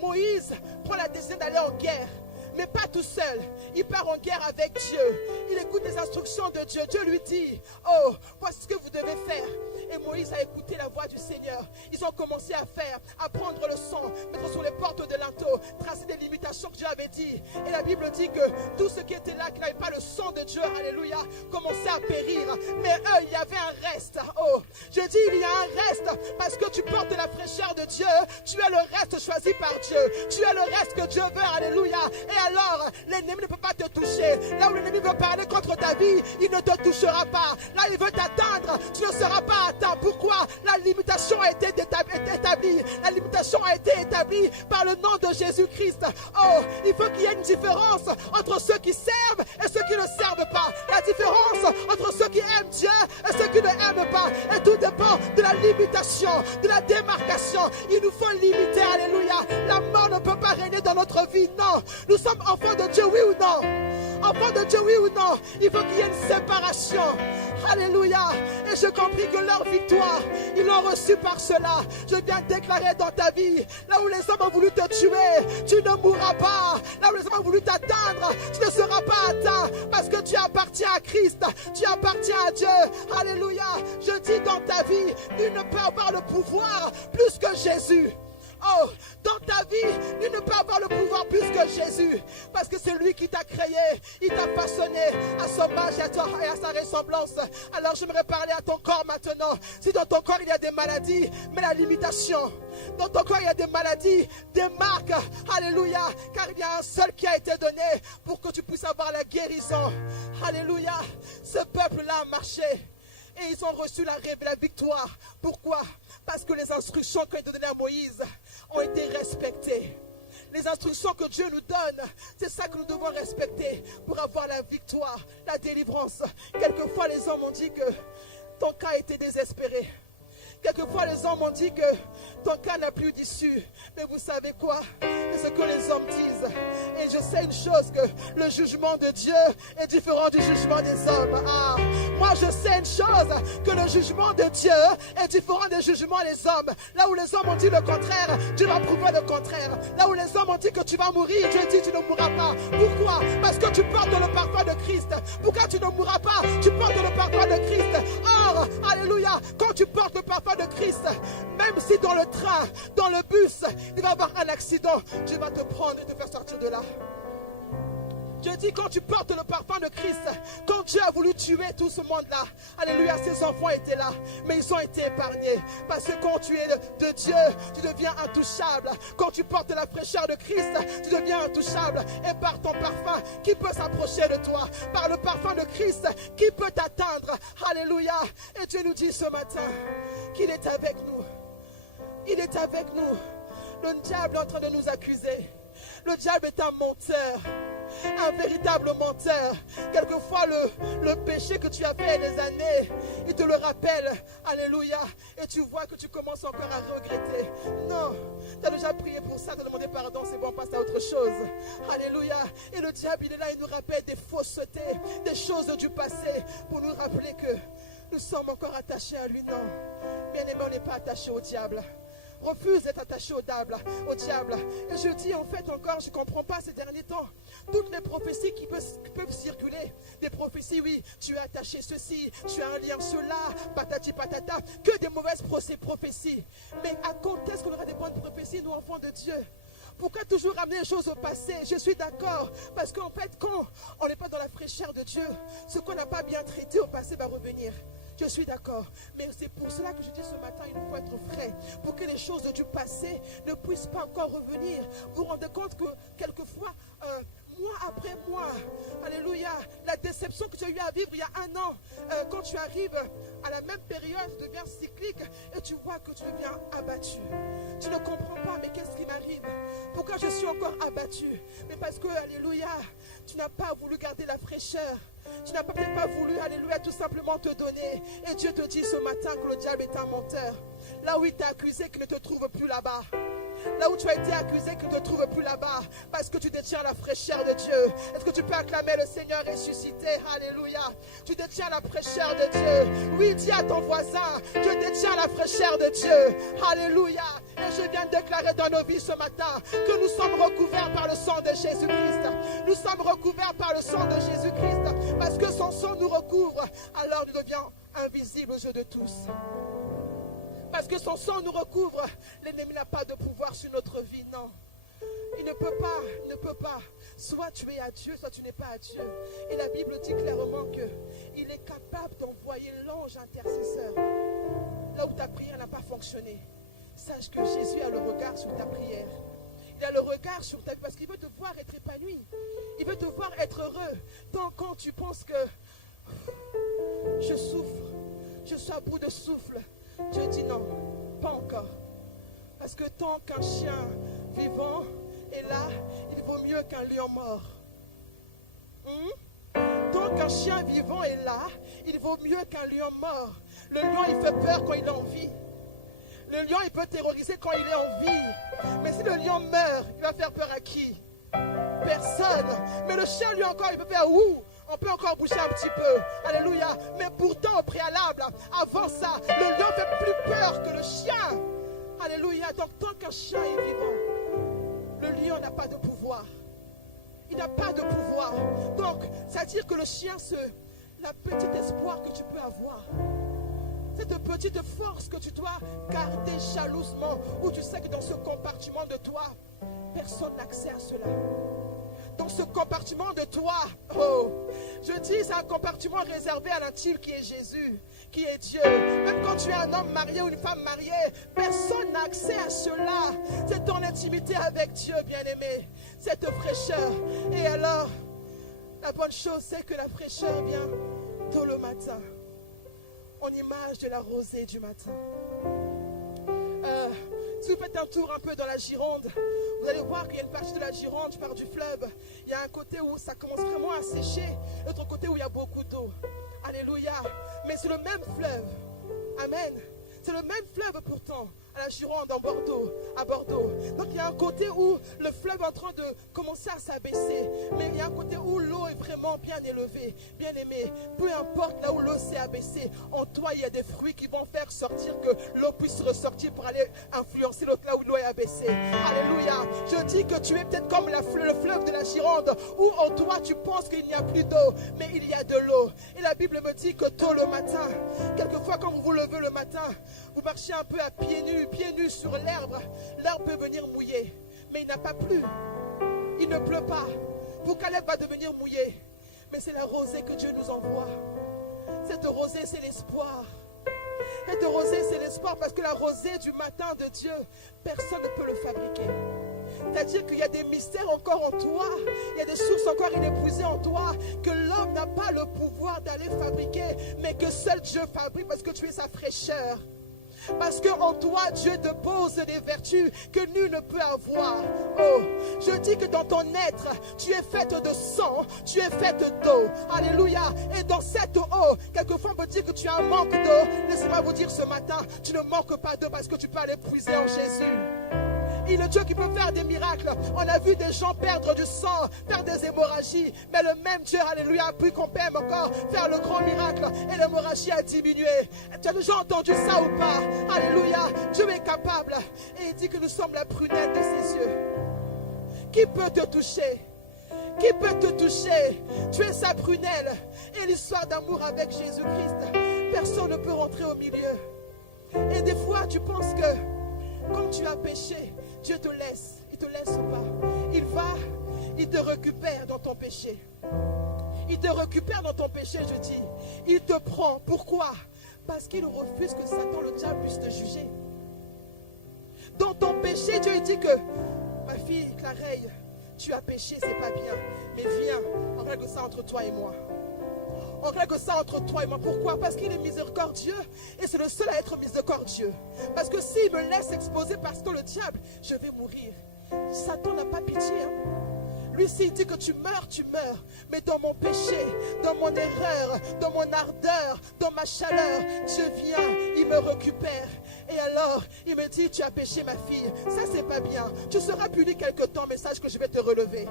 Moïse prend la décision d'aller en guerre. Mais pas tout seul, il part en guerre avec Dieu. Il écoute les instructions de Dieu. Dieu lui dit, oh, voici ce que vous devez faire. Et Moïse a écouté la voix du Seigneur. Ils ont commencé à faire, à prendre le sang, mettre sur les portes de linteau, tracer des limitations que Dieu avait dit. Et la Bible dit que tout ce qui était là, qui n'avait pas le sang de Dieu, alléluia, commençait à périr. Mais eux, il y avait un reste. Oh, je dis, il y a un reste parce que tu portes la fraîcheur de Dieu. Tu es le reste choisi par Dieu. Tu es le reste que Dieu veut, alléluia. Et alors, l'ennemi ne peut pas te toucher. Là où l'ennemi veut parler contre ta vie, il ne te touchera pas. Là, il veut t'atteindre, tu ne seras pas atteint. Pourquoi? La limitation a été établie. La limitation a été établie par le nom de Jésus-Christ. Oh, il faut qu'il y ait une différence entre ceux qui servent et ceux qui ne servent pas. La différence entre ceux qui aiment Dieu et ceux qui ne aiment pas. Et tout dépend de la limitation, de la démarcation. Il nous faut limiter, alléluia. La mort ne peut pas régner dans notre vie, non. Nous sommes enfants de Dieu, oui ou non? Enfants de Dieu, oui ou non? Il faut qu'il y ait une séparation. Alléluia. Et j'ai compris que leur victoire, ils l'ont reçue par cela. Je viens déclarer dans ta vie, là où les hommes ont voulu te tuer, tu ne mourras pas. Là où les hommes ont voulu t'atteindre, tu ne seras pas atteint. Parce que tu appartiens à Christ, tu appartiens à Dieu. Alléluia. Je dis dans ta vie, il ne peut avoir le pouvoir plus que Jésus. Oh, dans ta vie, il ne peut avoir le pouvoir plus que Jésus. Parce que c'est lui qui t'a créé. Il t'a façonné à son image et à sa ressemblance. Alors j'aimerais parler à ton corps maintenant. Si dans ton corps il y a des maladies, mais la limitation. Dans ton corps il y a des maladies, des marques. Alléluia. Car il y a un seul qui a été donné pour que tu puisses avoir la guérison. Alléluia. Ce peuple-là a marché. Et ils ont reçu la victoire. Pourquoi? Parce que les instructions qui ont été données à Moïse ont été respectées. Les instructions que Dieu nous donne, c'est ça que nous devons respecter pour avoir la victoire, la délivrance. Quelquefois, les hommes ont dit que ton cas était désespéré. Quelquefois, les hommes ont dit que ton cas n'a plus d'issue. Mais vous savez quoi? C'est ce que les hommes disent. Et je sais une chose, que le jugement de Dieu est différent du jugement des hommes. Ah, moi, je sais une chose, que le jugement de Dieu est différent des jugements des hommes. Là où les hommes ont dit le contraire, Dieu va prouver le contraire. Là où les hommes ont dit que tu vas mourir, Dieu dit tu ne mourras pas. Pourquoi? Parce que tu portes le parfum de Christ. Pourquoi tu ne mourras pas? Tu portes le parfum de Christ. Or, alléluia, quand tu portes le parfum de Christ, même si dans le train, dans le bus, il va y avoir un accident, Dieu va te prendre et te faire sortir de là. Je dis, quand tu portes le parfum de Christ, quand Dieu a voulu tuer tout ce monde-là, alléluia, ses enfants étaient là, mais ils ont été épargnés. Parce que quand tu es de Dieu, tu deviens intouchable. Quand tu portes la fraîcheur de Christ, tu deviens intouchable. Et par ton parfum, qui peut s'approcher de toi? Par le parfum de Christ, qui peut t'atteindre? Alléluia. Et Dieu nous dit ce matin qu'il est avec nous. Il est avec nous. Le diable est en train de nous accuser. Le diable est un menteur, un véritable menteur. Quelquefois, le péché que tu as fait il y a des années, il te le rappelle. Alléluia. Et tu vois que tu commences encore à regretter. Non, tu as déjà prié pour ça, tu as demandé pardon, c'est bon, on passe à autre chose. Alléluia. Et le diable, il est là, il nous rappelle des faussetés, des choses du passé, pour nous rappeler que nous sommes encore attachés à lui. Non, bien aimé, on n'est pas attaché au diable. Refuse d'être attaché au diable. Et je dis en fait encore, je ne comprends pas ces derniers temps. Toutes les prophéties qui peuvent circuler. Des prophéties, oui, tu es attaché ceci, tu as un lien cela, patati patata. Que des mauvaises prophéties. Mais à quand est-ce qu'on aura des bonnes prophéties, nous enfants de Dieu? Pourquoi toujours ramener les choses au passé? Je suis d'accord. Parce qu'en fait, quand on n'est pas dans la fraîcheur de Dieu, ce qu'on n'a pas bien traité au passé va revenir. Je suis d'accord. Mais c'est pour cela que je dis ce matin, il faut être frais. Pour que les choses du passé ne puissent pas encore revenir. Vous vous rendez compte que quelquefois, mois après mois, alléluia, la déception que tu as eu à vivre il y a un an, quand tu arrives à la même période, tu deviens cyclique et tu vois que tu deviens abattu. Tu ne comprends pas, mais qu'est-ce qui m'arrive? Pourquoi je suis encore abattu? Mais parce que, alléluia, tu n'as pas voulu garder la fraîcheur. Tu n'as peut-être pas voulu, alléluia, tout simplement te donner. Et Dieu te dit ce matin que le diable est un menteur. Là où il t'a accusé, qu'il ne te trouve plus là-bas. Là où tu as été accusé, qu'il ne te trouve plus là-bas. Parce que tu détiens la fraîcheur de Dieu. Est-ce que tu peux acclamer le Seigneur ressuscité? Alléluia. Tu détiens la fraîcheur de Dieu. Oui, dis à ton voisin, je détiens la fraîcheur de Dieu. Alléluia. Et je viens de déclarer dans nos vies ce matin que nous sommes recouverts par le sang de Jésus-Christ. Nous sommes recouverts par le sang de Jésus-Christ. Parce que son sang nous recouvre. Alors nous devions invisibles aux yeux de tous. Parce que son sang nous recouvre, l'ennemi n'a pas de pouvoir sur notre vie, non. Il ne peut pas. Soit tu es à Dieu, soit tu n'es pas à Dieu. Et la Bible dit clairement qu'il est capable d'envoyer l'ange intercesseur. Là où ta prière n'a pas fonctionné, sache que Jésus a le regard sur ta prière. Il a le regard sur ta vie parce qu'il veut te voir être épanoui. Il veut te voir être heureux. Tant quand tu penses que je souffre, je suis à bout de souffle, Dieu dit non, pas encore. Parce que tant qu'un chien vivant est là, il vaut mieux qu'un lion mort. Tant qu'un chien vivant est là, il vaut mieux qu'un lion mort. Le lion, il fait peur quand il est en vie. Le lion, il peut terroriser quand il est en vie. Mais si le lion meurt, il va faire peur à qui? Personne. Mais le chien, lui encore, il peut faire ouh. On peut encore bouger un petit peu. Alléluia. Mais pourtant, au préalable, avant ça, le lion fait plus peur que le chien. Alléluia. Donc, tant qu'un chien est vivant, le lion n'a pas de pouvoir. Il n'a pas de pouvoir. Donc, c'est-à-dire que le chien, la petite espoir que tu peux avoir, cette petite force que tu dois garder jalousement, où tu sais que dans ce compartiment de toi, personne n'a accès à cela. Dans ce compartiment de toi, je dis, c'est un compartiment réservé à l'intime qui est Jésus, qui est Dieu. Même quand tu es un homme marié ou une femme mariée, personne n'a accès à cela. C'est ton intimité avec Dieu, bien-aimé, cette fraîcheur. Et alors, la bonne chose, c'est que la fraîcheur vient tôt le matin, en image de la rosée du matin. Si vous faites un tour un peu dans la Gironde, vous allez voir qu'il y a une partie de la Gironde, je pars du fleuve, il y a un côté où ça commence vraiment à sécher, l'autre côté où il y a beaucoup d'eau. Alléluia. Mais c'est le même fleuve. Amen. C'est le même fleuve pourtant, à la Gironde, à Bordeaux. Donc il y a un côté où le fleuve est en train de commencer à s'abaisser. Mais il y a un côté où l'eau est vraiment bien élevée, bien aimée. Peu importe là où l'eau s'est abaissée, en toi il y a des fruits qui vont faire sortir que l'eau puisse ressortir pour aller influencer l'autre là où l'eau est abaissée. Alléluia. Je dis que tu es peut-être comme le fleuve de la Gironde, où en toi tu penses qu'il n'y a plus d'eau, mais il y a de l'eau. Et la Bible me dit que tôt le matin, quelquefois quand vous vous levez le matin, vous marchez un peu à pieds nus sur l'herbe. L'herbe peut venir mouiller, mais il n'a pas plu. Il ne pleut pas. Pour Caleb va devenir mouillé. Mais c'est la rosée que Dieu nous envoie. Cette rosée, c'est l'espoir. Cette rosée, c'est l'espoir parce que la rosée du matin de Dieu, personne ne peut le fabriquer. C'est-à-dire qu'il y a des mystères encore en toi, il y a des sources encore inépuisées en toi, que l'homme n'a pas le pouvoir d'aller fabriquer, mais que seul Dieu fabrique parce que tu es sa fraîcheur. Parce qu'en toi, Dieu dépose des vertus que nul ne peut avoir. Oh, je dis que dans ton être, tu es faite de sang, tu es faite d'eau. Alléluia. Et dans cette eau, quelquefois on peut dire que tu as un manque d'eau. Laissez-moi vous dire ce matin, tu ne manques pas d'eau parce que tu peux aller puiser en Jésus. Il est le Dieu qui peut faire des miracles. On a vu des gens perdre du sang, faire des hémorragies. Mais le même Dieu, alléluia, a pu qu'on peut encore faire le grand miracle. Et l'hémorragie a diminué. Tu as déjà entendu ça ou pas? Alléluia. Dieu est capable. Et il dit que nous sommes la prunelle de ses yeux. Qui peut te toucher? Qui peut te toucher? Tu es sa prunelle. Et l'histoire d'amour avec Jésus-Christ, personne ne peut rentrer au milieu. Et des fois, tu penses que quand tu as péché, Dieu te laisse. Il ne te laisse pas. Il te récupère dans ton péché. Il te récupère dans ton péché, je dis. Il te prend. Pourquoi? Parce qu'il refuse que Satan, le diable, puisse te juger. Dans ton péché, Dieu dit que ma fille, Clareille, tu as péché, c'est pas bien. Mais viens, on règle ça entre toi et moi. On règle ça entre toi et moi. Pourquoi? Parce qu'il est miséricordieux et c'est le seul à être miséricordieux. Parce que s'il me laisse exposer parce que le diable, je vais mourir. Satan n'a pas pitié. Lui, s'il dit que tu meurs, tu meurs. Mais dans mon péché, dans mon erreur, dans mon ardeur, dans ma chaleur, Dieu vient, il me récupère. Et alors, il me dit, tu as péché ma fille. Ça, c'est pas bien. Tu seras puni quelque temps, mais sache que je vais te relever.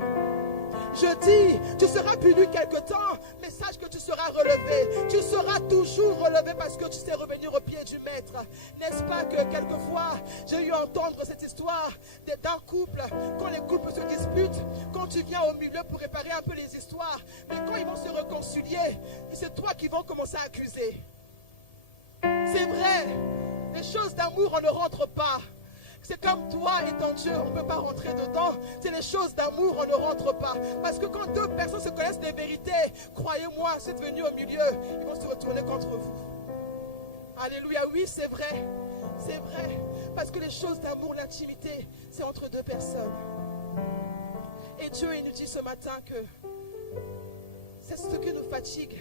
Je dis, tu seras puni quelque temps, mais sache que tu seras relevé. Tu seras toujours relevé parce que tu sais revenir au pied du maître. N'est-ce pas que quelquefois, j'ai eu à entendre cette histoire d'un couple, quand les couples se disputent, quand tu viens au milieu pour réparer un peu les histoires, mais quand ils vont se réconcilier, c'est toi qui vont commencer à accuser. C'est vrai, les choses d'amour, on ne rentre pas. C'est comme toi et ton Dieu, on ne peut pas rentrer dedans. C'est les choses d'amour, on ne rentre pas. Parce que quand deux personnes se connaissent des vérités, croyez-moi, c'est venu au milieu, ils vont se retourner contre vous. Alléluia, oui, c'est vrai. C'est vrai. Parce que les choses d'amour, l'intimité, c'est entre deux personnes. Et Dieu, il nous dit ce matin que c'est ce qui nous fatigue,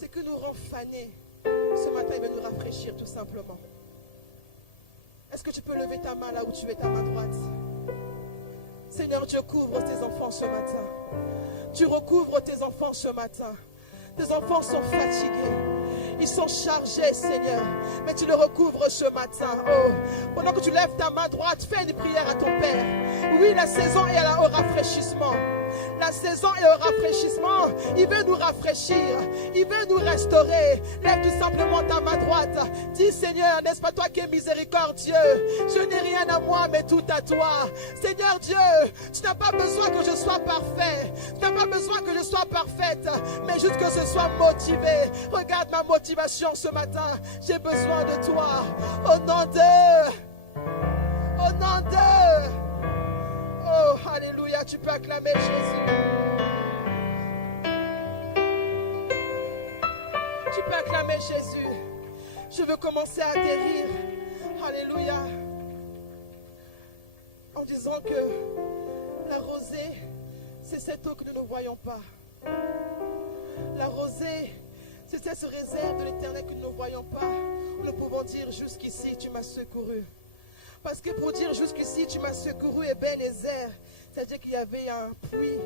ce qui nous rend fanés. Ce matin, il va nous rafraîchir tout simplement. Est-ce que tu peux lever ta main là où tu es, ta main droite? Seigneur Dieu, couvre tes enfants ce matin. Tu recouvres tes enfants ce matin. Tes enfants sont fatigués. Ils sont chargés, Seigneur. Mais tu le recouvres ce matin. Oh, pendant que tu lèves ta main droite, fais une prière à ton Père. Oui, la saison est au rafraîchissement. La saison est au rafraîchissement. Il veut nous rafraîchir. Il veut nous restaurer. Lève tout simplement ta main droite. Dis, Seigneur, n'est-ce pas toi qui es miséricordieux? Je n'ai rien à moi, mais tout à toi. Seigneur Dieu, tu n'as pas besoin que je sois parfait. Tu n'as pas besoin que je sois parfaite, mais juste que ce soit motivé. Regarde ma motivation ce matin. J'ai besoin de toi. Au nom de... Au nom de... Oh, alléluia, tu peux acclamer Jésus. Tu peux acclamer Jésus. Je veux commencer à atterrir. Alléluia. En disant que la rosée, c'est cette eau que nous ne voyons pas. La rosée, c'est cette réserve de l'Éternel que nous ne voyons pas. Nous pouvons dire jusqu'ici, tu m'as secouru. Parce que pour dire jusqu'ici, tu m'as secouru, Ebenezer, c'est-à-dire qu'il y avait un puits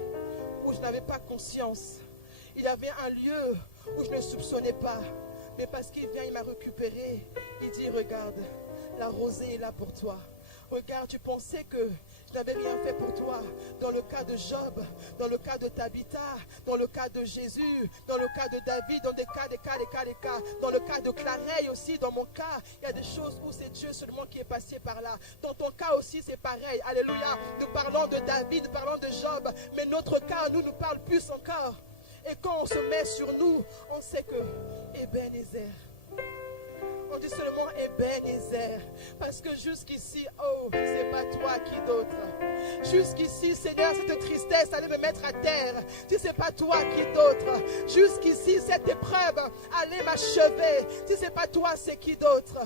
où je n'avais pas conscience. Il y avait un lieu où je ne soupçonnais pas. Mais parce qu'il vient, il m'a récupéré. Il dit, regarde, la rosée est là pour toi. Regarde, tu pensais que je n'avais rien fait pour toi. Dans le cas de Job, dans le cas de Tabitha, dans le cas de Jésus, dans le cas de David, dans des cas. Dans le cas de Clareille aussi, dans mon cas, il y a des choses où c'est Dieu seulement qui est passé par là. Dans ton cas aussi, c'est pareil. Alléluia. Nous parlons de David, nous parlons de Job, mais notre cas, nous parle plus encore. Et quand on se met sur nous, on sait que Ebenezer, on On dit seulement Ebenezer. Parce que jusqu'ici, oh, c'est pas toi, qui d'autre? Jusqu'ici, Seigneur, cette tristesse allait me mettre à terre. Si c'est pas toi, qui d'autre? Jusqu'ici, cette épreuve allait m'achever. Si c'est pas toi, c'est qui d'autre?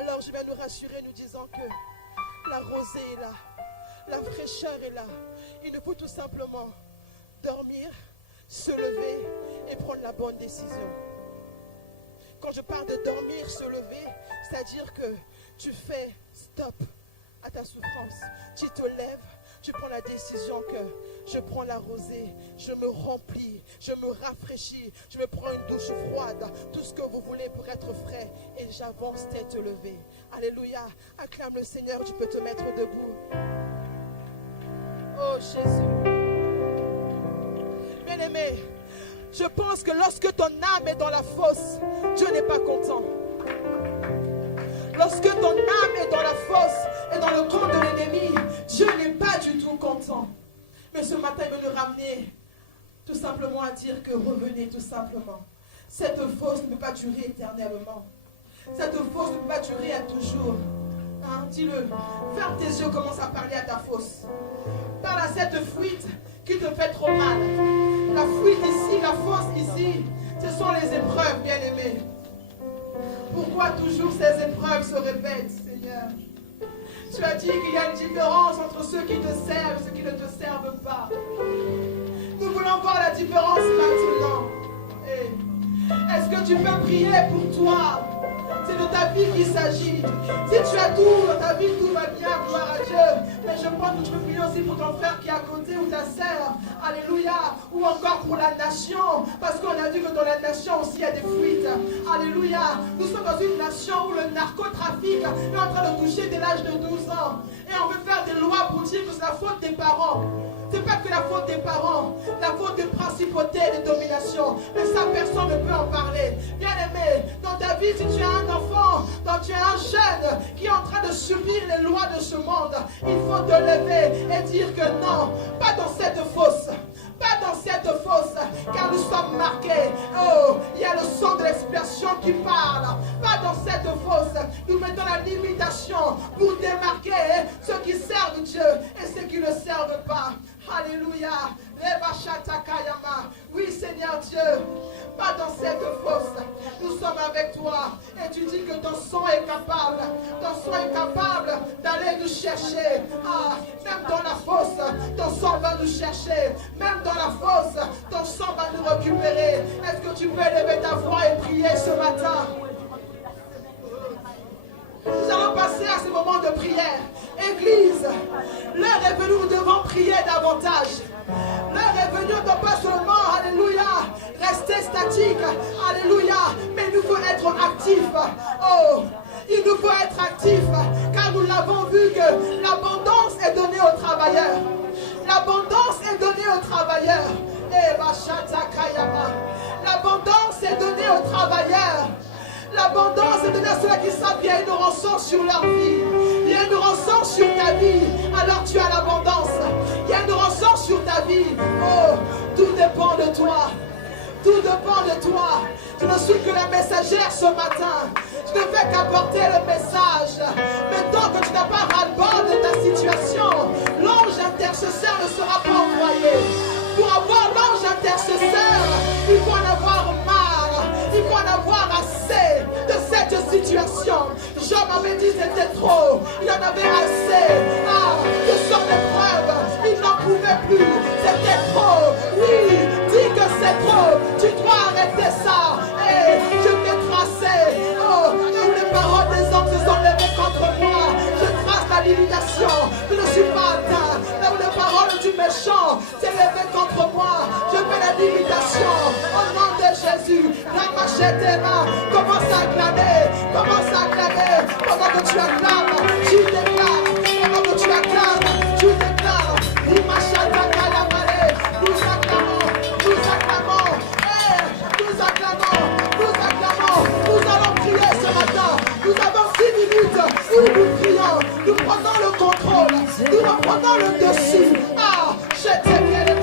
Alors je vais nous rassurer, nous disant que la rosée est là. La fraîcheur est là. Il nous faut tout simplement dormir, se lever et prendre la bonne décision. Quand je parle de dormir, se lever, c'est-à-dire que tu fais stop à ta souffrance. Tu te lèves, tu prends la décision que je prends la rosée, je me remplis, je me rafraîchis, je me prends une douche froide, tout ce que vous voulez pour être frais et j'avance tête levée. Alléluia, acclame le Seigneur, tu peux te mettre debout. Oh Jésus. Bien-aimé, je pense que lorsque ton âme est dans la fosse, Dieu n'est pas content. Lorsque ton âme est dans la fosse et dans le camp de l'ennemi, Dieu n'est pas du tout content. Mais ce matin, il veut nous ramener tout simplement à dire que revenez tout simplement. Cette fosse ne peut pas durer éternellement. Cette fosse ne peut pas durer à toujours. Hein, dis-le. Ferme tes yeux, commence à parler à ta fosse. Parle à cette fuite qui te fait trop mal. La fuite ici, la fosse ici, ce sont les épreuves, bien-aimés. Pourquoi toujours ces épreuves se répètent, Seigneur? Tu as dit qu'il y a une différence entre ceux qui te servent et ceux qui ne te servent pas. Nous voulons voir la différence maintenant. Est-ce que tu peux prier pour toi? C'est de ta vie qu'il s'agit. Si tu as tout dans ta vie, tout va bien, gloire à Dieu. Mais je pense que tu peux prier aussi pour ton frère qui est à côté ou ta sœur. Alléluia. Ou encore pour la nation. Parce qu'on a dit que dans la nation aussi il y a des fuites. Alléluia. Nous sommes dans une nation où le narcotrafic est en train de toucher dès l'âge de 12 ans. Et on veut faire des lois pour dire que c'est la faute des parents. C'est pas que la faute des parents, la faute des principautés et des dominations. Mais ça, personne ne peut en parler. Bien aimé, dans ta vie, si tu as un enfant, quand tu as un jeune qui est en train de subir les lois de ce monde, il faut te lever et dire que non, pas dans cette fosse. Pas dans cette fosse, car nous sommes marqués. Oh, il y a le sang de l'expiation qui parle. Pas dans cette fosse. Nous mettons la limitation pour démarquer ceux qui servent Dieu et ceux qui ne servent pas. Alléluia. Oui, Seigneur Dieu, pas dans cette fosse. Nous sommes avec toi. Et tu dis que ton sang est capable. Ton sang est capable d'aller nous chercher. Ah, même dans la fosse, ton sang va nous chercher. Même dans la fosse, ton sang va nous récupérer. Est-ce que tu peux lever ta voix et prier ce matin? Nous allons passer à ce moment de prière. Église, l'heure est venue, nous devons prier davantage. L'heure est venue, on ne doit pas seulement, alléluia, rester statique, alléluia, mais il nous faut être actifs. Oh, il nous faut être actifs, car nous l'avons vu que l'abondance est donnée aux travailleurs. L'abondance est donnée aux travailleurs. L'abondance est donnée aux travailleurs. L'abondance est donnée à ceux qui savent qu'il y a une rançon sur leur vie. Il y a une rançon sur ta vie. Alors tu as l'abondance. Il y a une rançon sur ta vie. Oh, tout dépend de toi. Tout dépend de toi. Je ne suis que la messagère ce matin. Je ne fais qu'apporter le message. Mais tant que tu n'as pas ras-le-bol de ta situation, l'ange intercesseur ne sera pas envoyé. Pour avoir l'ange intercesseur, il faut en avoir marre. Il faut en avoir assez de cette situation. Job avait dit c'était trop. Il en avait assez. Ah, de son épreuve. Il n'en pouvait plus. C'était trop. Oui, dis que c'est trop. Tu dois arrêter ça. Et je vais tracer. Oh, où les paroles des hommes se sont levées contre moi. Je trace la limitation. Je ne suis pas atteint. Là où les paroles du méchant s'est levées contre moi. Je fais la limitation. Au nom de Jésus. Commence à acclamer. Commence à acclamer. Pendant que tu acclames, tu déclares. Pendant que tu acclames, tu déclares. Nous acclamons. Nous acclamons. Nous acclamons. Nous acclamons. Nous allons prier ce matin. Nous avons 6 minutes où nous prions. Nous prenons le contrôle. Nous reprenons le dessus. Ah, je t'ai bien aimé.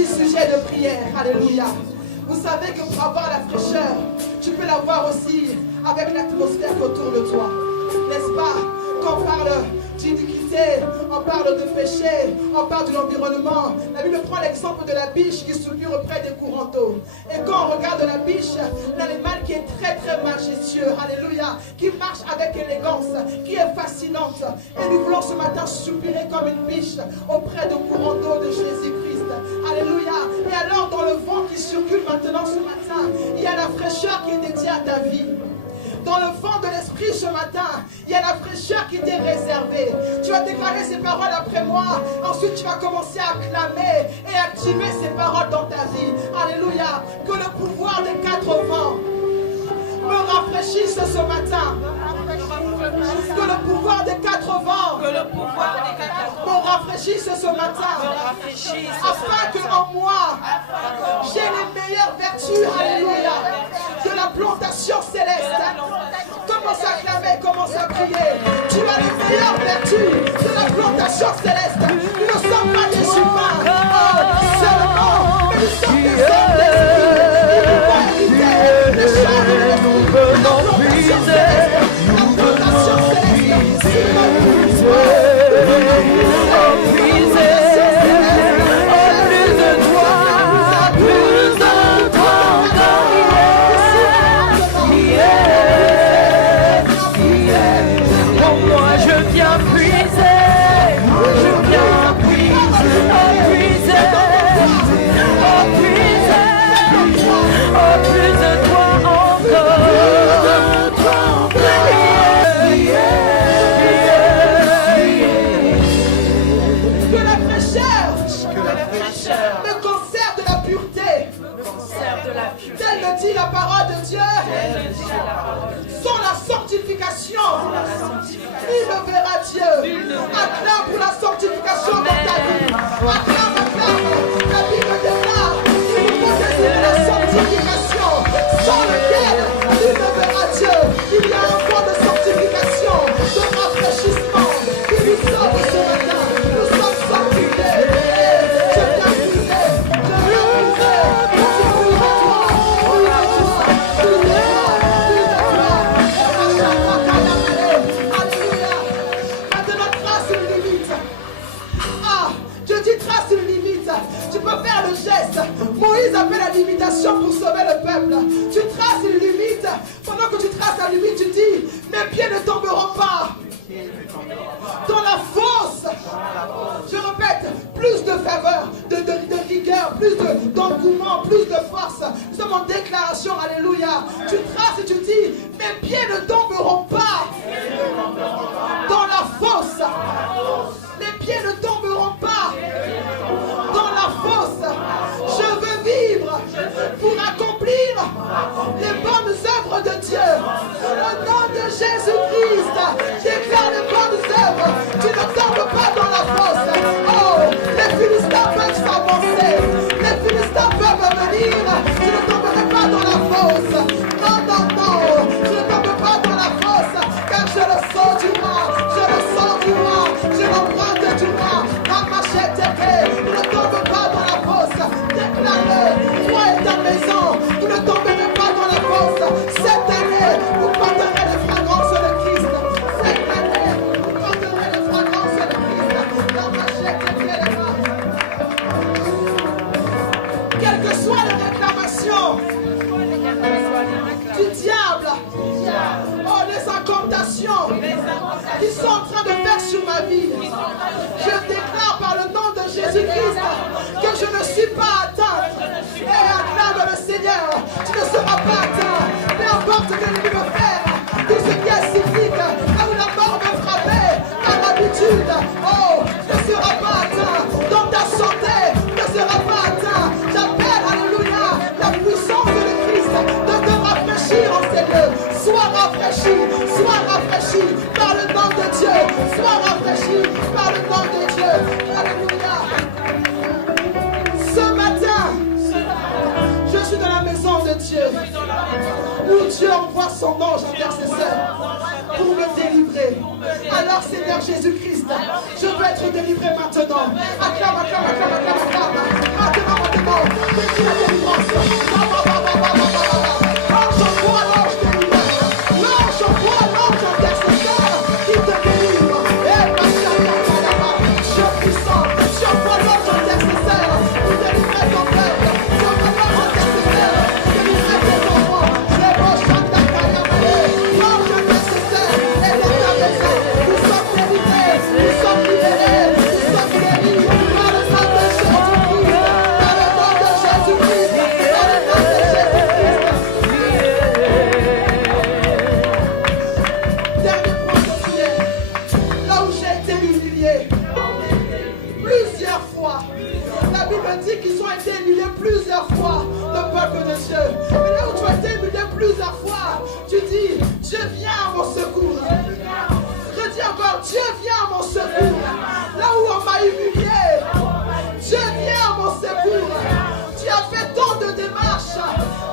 Voici sujet de prière. Alléluia. Vous savez que pour avoir la fraîcheur, tu peux l'avoir aussi avec l'atmosphère autour de toi. N'est-ce pas? Quand on parle d'iniquité, on parle de péché, on parle de l'environnement. La Bible prend l'exemple de la biche qui soupire auprès des courants d'eau. Et quand on regarde la biche, l'animal qui est très très majestueux, alléluia, qui marche avec élégance, qui est fascinante. Et nous voulons ce matin soupirer comme une biche auprès des courants d'eau de Jésus-Christ. Alléluia. Et alors dans le vent qui circule maintenant ce matin, il y a la fraîcheur qui est dédiée à ta vie. Dans le vent de l'esprit ce matin, il y a la fraîcheur qui t'est réservée. Tu vas déclarer ces paroles après moi. Ensuite, tu vas commencer à clamer et activer ces paroles dans ta vie. Alléluia. Que le pouvoir des 4 vents me rafraîchisse ce matin. Que le pouvoir des 4 vents me rafraîchisse ce matin. Afin que en moi, j'ai les meilleures vertus. Alléluia. De la plantation céleste. Commence à clamer, commence à prier. Tu as les meilleures vertus de la plantation céleste. Nous ne sommes pas des humains seulement, mais nous sommes des hommes d'esprit. Et nous pouvons éviter les choses de l'esprit. La plantation céleste. La plantation céleste. C'est notre pouvoir. Dit la parole de Dieu, sans la sanctification, il ne verra Dieu. Acclame pour la sanctification dans ta vie. Acclame. La Bible déclare qu'il nous faut désirer la sanctification, sans laquelle il ne verra Dieu. Il y a un fond de sanctification, de rafraîchissement qui nous sauve ce matin. Nous sommes sanctifiés. Je viens prier. Moïse appelle la limitation pour sauver le peuple. Tu traces une limite. Pendant que tu traces la limite, tu dis, mes pieds ne tomberont pas dans la fosse. Je répète, plus de faveur, de rigueur, plus d'engouement, plus de force. Nous sommes en déclaration, alléluia. Tu traces et tu dis, mes pieds ne tomberont pas dans la fosse. Mes pieds ne tomberont pas dans la fosse. Je veux vivre pour accomplir les bonnes œuvres de Dieu. Au nom de Jésus-Christ, déclare les bonnes œuvres. Tu ne tombes pas dans la fosse. Oh, les Philistins peuvent s'avancer. Les Philistins peuvent venir. Tu ne tomberai pas dans la fosse. Non. Je ne tombe pas dans la fosse. Car je le sens du roi. Je le sens du roi. Je l'emprunte du roi. La machette est prête. Tu ne tombes pas dans la fosse. Déclare-le. Toi et ta maison. Vous ne tomberez pas dans la fosse. Cette année, vous porterez les fragrances de Christ. Cette année, vous porterez les fragrances de Christ. La machette est prête. Quelle que soit la réclamation du diable, oh les incantations qu'ils sont en train de faire sur ma vie, je déclare par le nom de Jésus-Christ que je ne suis pas atteinte. Et acclame le Seigneur, tu ne seras pas atteint. Peu importe ce que l'ennemi veut faire, tout ce qui est cyclique, là où la mort me frappait, par l'habitude, oh, ne sera pas atteint. Dans ta santé, ne sera pas atteint. J'appelle, alléluia, la puissance de Christ de te rafraîchir en ces lieux. Sois rafraîchi par le nom de Dieu. Sois rafraîchi par le nom de Dieu. Alléluia. Ce matin, je suis dans la maison de Dieu, où Dieu envoie son ange intercesseur pour me délivrer. Alors Seigneur Jésus-Christ, je veux être délivré maintenant. Acclame. Maintenant, ils ont été humiliés plusieurs fois, le peuple de Dieu. Mais là où tu as été humilié plusieurs fois, tu dis, Dieu viens à mon secours. Je dis encore, Dieu viens à mon secours. Là où on m'a humilié, Dieu viens à mon secours. Tu as fait tant de démarches,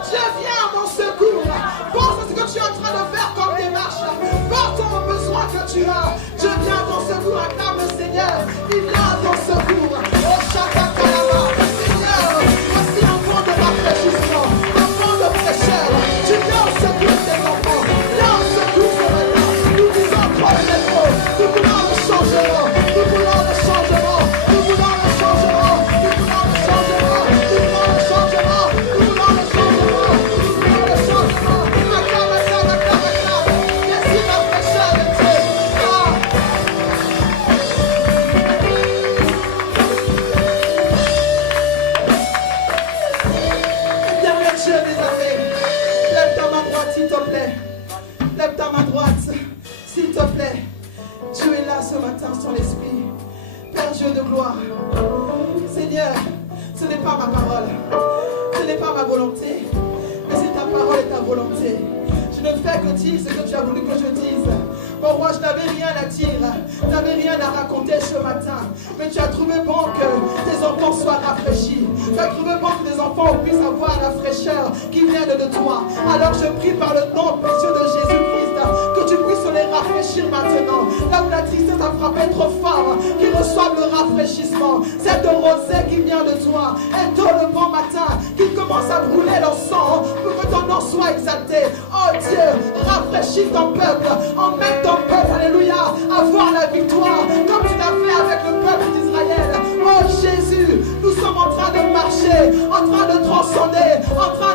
Dieu viens à mon secours. Pense à ce que tu es en train de faire comme démarche. Porte ton besoin que tu as. Dieu vient à ton secours, acclame le Seigneur. Il vient à ton secours. Oh, Chakakalama. Seigneur, voici un vent de rafraîchissement, un vent de fraîcheur. Tu viens au secours de tes enfants. Viens au secours ce matin. Nous disons trop le métro. Nous voulons le changement. Nous voulons le changement. Nous voulons le changement. Nous voulons le changement. Nous voulons le changement. Nous voulons le changement. Nous voulons le changement. Acclame, acclame, acclame, acclame. Merci la fraîcheur de Dieu. Ah. Éternel Dieu des armées, lève ta main droite s'il te plaît. Lève ta main droite s'il te plaît. Dieu est là ce matin, son esprit. Père Dieu de gloire. Seigneur, ce n'est pas ma parole, ce n'est pas ma volonté, mais c'est ta parole et ta volonté. Je ne fais que dire ce que tu as voulu que je dise. Mon roi, je n'avais rien à dire, je n'avais rien à raconter ce matin. Mais tu as trouvé bon que tes enfants soient rafraîchis. Tu as trouvé bon que tes enfants puissent avoir la fraîcheur qui vient de toi. Alors je prie par le nom précieux de Jésus-Christ que tu puisses les rafraîchir maintenant. Là où la tristesse a frappé trop fort, qu'ils reçoivent le rafraîchissement. Cette rosée qui vient de toi, et tôt le bon matin, qu'il commence à brûler leur sang pour que ton nom soit exalté. Oh Dieu, rafraîchis ton peuple, emmène ton peuple, alléluia, à voir la victoire, comme tu l'as fait avec le peuple d'Israël. Oh Jésus, nous sommes en train de marcher, en train de transcender, en train